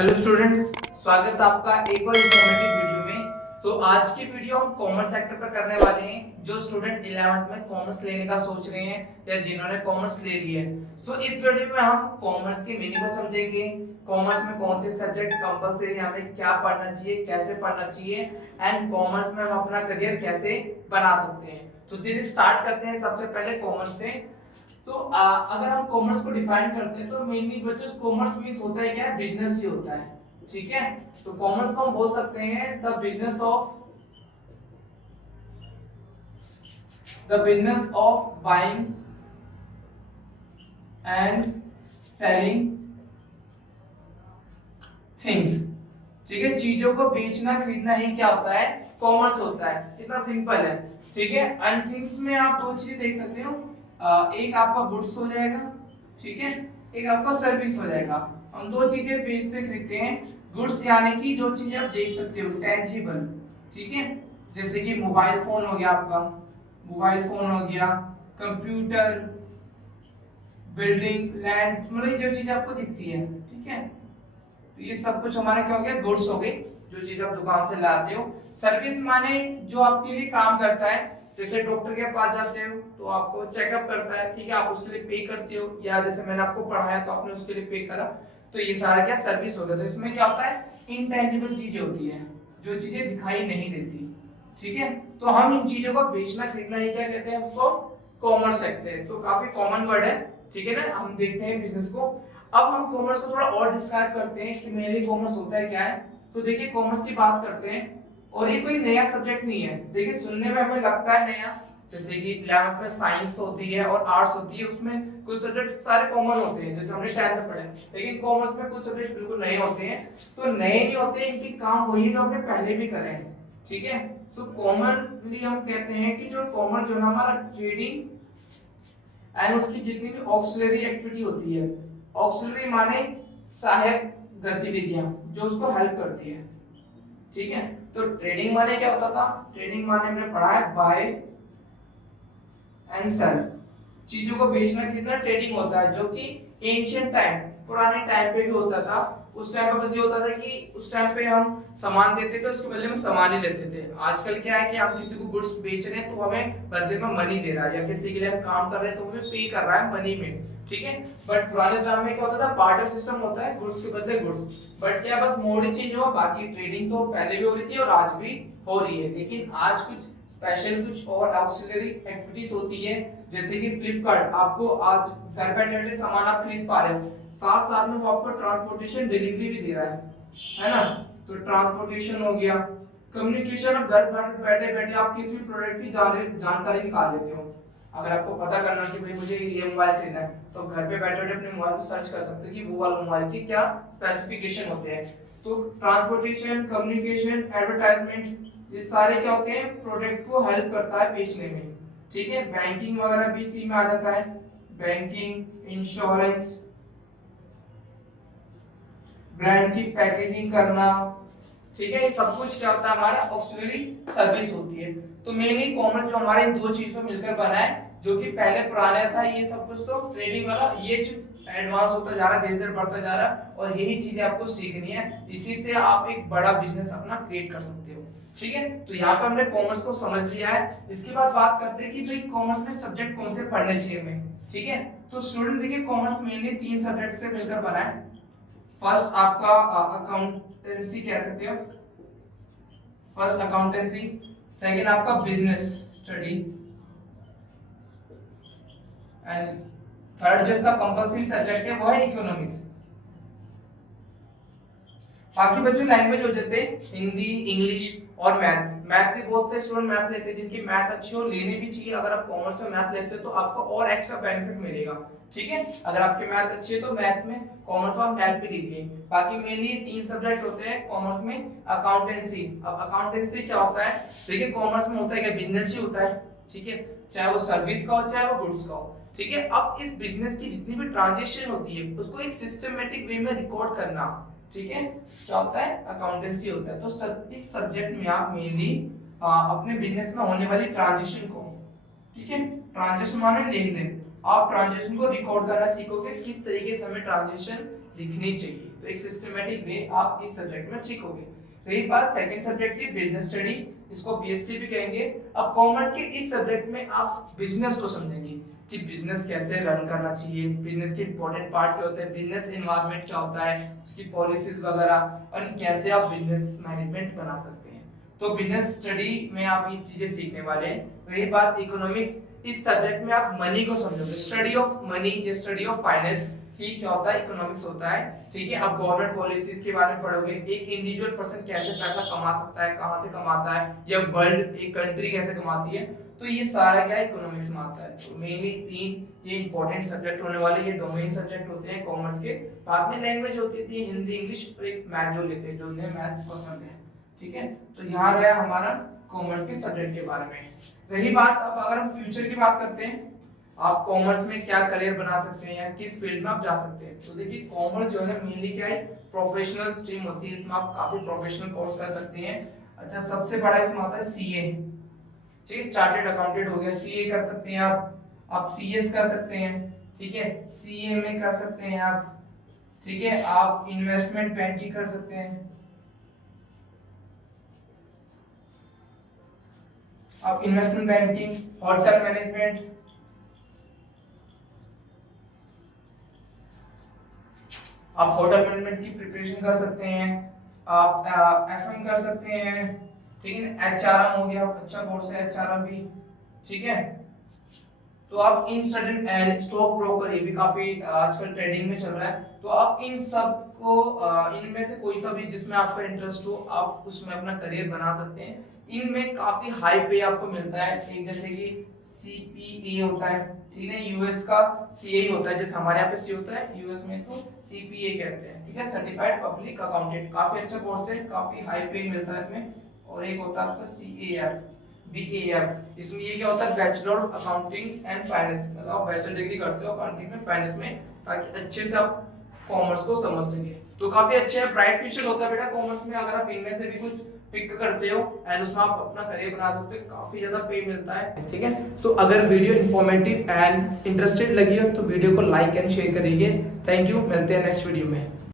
Hello students, स्वागत है आपका एक और इंफॉर्मेटिव वीडियो में। तो आज की वीडियो हम कॉमर्स सेक्टर पर करने वाले हैं। जो स्टूडेंट 11th में कॉमर्स लेने का सोच रहे हैं या जिन्होंने कॉमर्स ले ली है, तो इस वीडियो में हम कॉमर्स की मीनिंग को समझेंगे। कॉमर्स में कौन से सब्जेक्ट कंपलसरी हमें क्या पढ़ना चाहिए, कैसे पढ़ना चाहिए एंड कॉमर्स में हम अपना करियर कैसे बना सकते हैं। तो चलिए स्टार्ट करते हैं सबसे पहले कॉमर्स से। तो अगर हम कॉमर्स को डिफाइन करते हैं तो मेनली बच्चों कॉमर्स मींस होता है क्या है, बिजनेस ही होता है। ठीक है, तो कॉमर्स को हम बोल सकते हैं the business of buying and selling things. ठीक है, चीजों को बेचना खरीदना ही क्या होता है, कॉमर्स होता है। इतना सिंपल है। ठीक है, एंड थिंग्स में आप दो चीजें देख सकते हो, एक आपका गुड्स हो जाएगा, ठीक है, एक आपका सर्विस हो जाएगा। हम दो चीजें बेचते खरीदते हैं। गुड्स यानी कि जो चीजें आप देख सकते हो, टेंजिबल। ठीक है, जैसे कि मोबाइल फोन हो गया, आपका मोबाइल फोन हो गया, कंप्यूटर, बिल्डिंग, लैंड, मतलब जो चीज आपको दिखती है। ठीक है, तो ये सब कुछ हमारे क्या हो गया, गुड्स हो गए, जो चीज आप दुकान से लाते हो। सर्विस माने जो आपके लिए काम करता है। जैसे डॉक्टर के पास जाते हो तो आपको चेकअप करता है, ठीक है, आप उसके लिए पे करते हो, या जैसे मैंने आपको पढ़ाया तो आपने उसके लिए पे करा। तो ये सारा क्या सर्विस हो गया। तो इसमें क्या होता है, इनटेंजिबल चीजें होती है, जो चीजें दिखाई नहीं देती। ठीक है, तो हम इन चीजों को बेचना खरीदना ही क्या कहते हैं, उसको कॉमर्स कहते हैं। तो काफी कॉमन वर्ड है। ठीक है ना, हम देखते हैं बिजनेस को। अब हम कॉमर्स को थोड़ा और डिस्क्राइब करते हैं कि मेनली कॉमर्स होता है क्या है। तो देखिए कॉमर्स की बात करते हैं, और ये कोई नया सब्जेक्ट नहीं है। देखिए सुनने में हमें लगता है नया, जैसे कि 11th में साइंस होती है और आर्ट्स होती है, उसमें कुछ सब्जेक्ट सारे कॉमन होते हैं, जैसे हमने 10th में पढ़े। लेकिन कॉमर्स में कुछ सब्जेक्ट बिल्कुल नए होते हैं। तो नए नहीं होते, इनके काम वही जो हमने पहले भी करे हैं। ठीक है, सो कॉमनली हम कहते हैं कि जो कॉमर्स जो है हमारा ट्रेडिंग एंड उसकी जितनी भी ऑक्सिलरी एक्टिविटी होती है। ऑक्सिलरी माने सहायक गतिविधियां जो उसको हेल्प करती है। ठीक है, तो ट्रेडिंग माने क्या होता था, ट्रेडिंग माने हमने पढ़ा है बाय एंड सेल, चीजों को बेचना खरीदना ट्रेडिंग होता है, जो कि एंशियंट टाइम, पुराने टाइम पे भी होता था। उस टाइम पे बस ये होता था कि उस टाइम पे हम सामान देते थे, उसके बदले में सामान ही लेते थे। आजकल क्या है कि हम किसी को गुड्स बेच रहे हैं तो हमें बदले में मनी दे रहा है, या किसी के लिए हम काम कर रहे हैं तो हमें पे कर रहा है मनी में। ठीक है, बट पुराने टाइम में क्या होता था, बार्टर सिस्टम होता है, गुड्स के बदले गुड्स। बट क्या बस मोड ही चेंज हुआ, बाकी ट्रेडिंग तो पहले भी हो रही थी और आज भी हो रही है। लेकिन आज कुछ स्पेशल कुछ और ऑक्सिलरी एक्टिविटीज होती है, जैसे कि फ्लिपकार्ट आपको आज घर बैठे बैठे सामान आप खरीद पा रहे हो, साथ साथ में वो आपको ट्रांसपोर्टेशन डिलीवरी भी दे रहा है ना। तो ट्रांसपोर्टेशन हो गया, कम्युनिकेशन, अब घर बैठे बैठे आप किसी भी प्रोडक्ट की जानकारी निकाल लेते हो। अगर आपको पता करना कि भाई मुझे ये मोबाइल खरीदना है, तो घर पे बैठे बैठे अपने मोबाइल पे सर्च कर सकते हो कि वो वाला मोबाइल के क्या स्पेसिफिकेशन होते हैं। तो ट्रांसपोर्टेशन, कम्युनिकेशन, एडवर्टाइजमेंट, ये सारे क्या होते हैं, प्रोडक्ट को हेल्प करता है बेचने में। ठीक है, बैंकिंग वगैरह भी इसी में आ जाता है, बैंकिंग, इंश्योरेंस, ब्रांड की पैकेजिंग करना। ठीक है, ये सब कुछ क्या होता है, हमारा ऑक्सिलरी सर्विस होती है। तो मेनली कॉमर्स जो हमारे इन दो चीजों मिलकर बना है, जो कि पहले पुराना था, ये सब कुछ तो ट्रेडिंग वाला, ये एडवांस होता जा रहा है, धीरे धीरे बढ़ता जा रहा है, और यही चीजें आपको सीखनी है। इसी से आप एक बड़ा बिजनेस अपना क्रिएट कर सकते हो। ठीक है, तो यहाँ पे हमने कॉमर्स को समझ लिया है। इसके बाद बात करते हैं कि भाई कॉमर्स में सब्जेक्ट कौन से पढ़ने चाहिए हमें। ठीक है, तो स्टूडेंट देखिए कॉमर्स मेनली तीन सब्जेक्ट से मिलकर बना है। फर्स्ट आपका अकाउंटेंसी कह सकते हो, फर्स्ट अकाउंटेंसी, सेकंड आपका बिजनेस स्टडी, एंड थर्ड जो इसका कंपल्सरी सब्जेक्ट है वो है इकोनॉमिक्स। बाकी बच्चों लैंग्वेज हो जाते हैं हिंदी, इंग्लिश और मैथ। मैथ भी बहुत से स्टूडेंट मैथ लेते हैं, जिनकी मैथ अच्छी हो, लेनी भी चाहिए। अगर आप कॉमर्स में मैथ लेते हो तो आपको और एक्स्ट्रा बेनिफिट मिलेगा। ठीक है, अगर आपकी मैथ अच्छी है तो मैथ में, कॉमर्स में आप मैथ भी लीजिए। बाकी मेनली तीन सब्जेक्ट होते हैं कॉमर्स में। अकाउंटेंसी, अब अकाउंटेंसी क्या होता है, देखिए कॉमर्स में होता है क्या, बिजनेस ही होता है। ठीक है, चाहे वो सर्विस का हो चाहे वो गुड्स का हो। ठीक है, अब इस बिजनेस की जितनी भी ट्रांजेक्शन होती है उसको एक सिस्टमेटिक वे में रिकॉर्ड करना। ठीक है, क्या होता है, अकाउंटेंसी होता है। तो इस सब्जेक्ट में आप मेनली अपने बिजनेस में होने वाली ट्रांजैक्शन को, ठीक है, ट्रांजैक्शन माने लेन देन, आप ट्रांजैक्शन को रिकॉर्ड करना सीखोगे, किस तरीके से हमें ट्रांजैक्शन दिखनी चाहिए। तो एक सिस्टमेटिक वे आप इस सब्जेक्ट में सीखोगे। रही बात सेकंड सब्जेक्ट की बिजनेस स्टडी, इसको बीएसटी भी कहेंगे। अब कॉमर्स के इस सब्जेक्ट में आप बिजनेस को समझेंगे कि बिजनेस कैसे रन करना चाहिए, बिजनेस के इंपॉर्टेंट पार्ट क्या होते हैं, बिजनेस एनवायरनमेंट क्या होता है, उसकी पॉलिसीज वगैरह, और कैसे आप बिजनेस मैनेजमेंट बना सकते हैं। तो बिजनेस स्टडी में आप ये चीजें सीखने वाले हैं। रही बात इकोनॉमिक्स, इस सब्जेक्ट में आप मनी को समझोगे, स्टडी ऑफ मनी या स्टडी ऑफ फाइनेंस ही क्या होता है, इकोनॉमिक्स होता है। ठीक है, आप गवर्नमेंट पॉलिसीज के बारे में पढ़ोगे, एक इंडिविजुअल पर्सन कैसे पैसा कमा सकता है, कहां से कमाता है, या वर्ल्ड एक कंट्री कैसे कमाती है, तो ये सारा क्या इकोनॉमिक्स में आता है। तो मेनली तीन ये इंपॉर्टेंट सब्जेक्ट होने वाले, ये डोमेन सब्जेक्ट होते हैं कॉमर्स के। बाद में लैंग्वेज होती थी हिंदी इंग्लिश, और एक मैथ जो लेते हैं, जो उन्हें मैथ पसंद है। ठीक है, तो यहाँ रहा हमारा कॉमर्स के सब्जेक्ट के बारे में। रही बात, अब अगर हम फ्यूचर की बात करते हैं, आप कॉमर्स में क्या करियर बना सकते हैं या किस फील्ड में आप जा सकते हैं। तो देखिए कॉमर्स जो है ना मेनली क्या है, प्रोफेशनल स्ट्रीम होती है, इसमें आप काफी प्रोफेशनल कोर्स कर सकते हैं। अच्छा, सबसे बड़ा इसमें आता है सीए, ठीक है, चार्टेड अकाउंटेंट हो गया, सीए कर सकते हैं आप सीएस कर सकते हैं, ठीक है, सीए में कर सकते हैं आप, ठीक है, आप इन्वेस्टमेंट बैंकिंग कर सकते हैं, आप इन्वेस्टमेंट बैंकिंग, होटल मैनेजमेंट, आप होटल मैनेजमेंट की प्रिपरेशन कर सकते हैं, आप एफएम कर सकते हैं, ठीक है, एचआरएम हो गया, अच्छा कोर्स है एचआरएम भी, ठीक है। तो आप इन सडन एंड स्टॉक ब्रोकर, ये भी काफी आजकल ट्रेडिंग में चल रहा है, तो आप इन सब को इनमें से कोई सा भी जिसमें आपका इंटरेस्ट हो, आप उसमें अपना करियर बना सकते हैं। इनमें काफी हाई पे आपको मिलता है, एक जैसे कि सीपीए होता है, ठीक है, यूएस का सीए होता है, जैसे हमारे यहाँ पे सी होता है, यूएस में इसको सीपीए कहते हैं, ठीक है, सर्टिफाइड पब्लिक अकाउंटेंट, काफी अच्छा कोर्स है, काफी हाई पे मिलता है इसमें। और एक होता है आपका सीएएफ, बीएएफ, इसमें ये क्या होता है, bachelor of accounting and finance, मतलब आप बैचलर डिग्री करते हो अकाउंटिंग में, फाइनेंस में, ताकि अच्छे से आप कॉमर्स को समझ सके। तो काफी अच्छे है, ब्राइट फ्यूचर होता है बेटा कॉमर्स में, अगर आप इनमें से भी कुछ पिक करते हो एंड उसमें आप अपना करियर बना सकते हो, काफी ज्यादा पे मिलता है, ठीक है। सो अगर वीडियो इंफॉर्मेटिव एंड इंटरेस्टेड लगी हो तो वीडियो को लाइक एंड शेयर करिए। थैंक यू, मिलते हैं नेक्स्ट वीडियो में।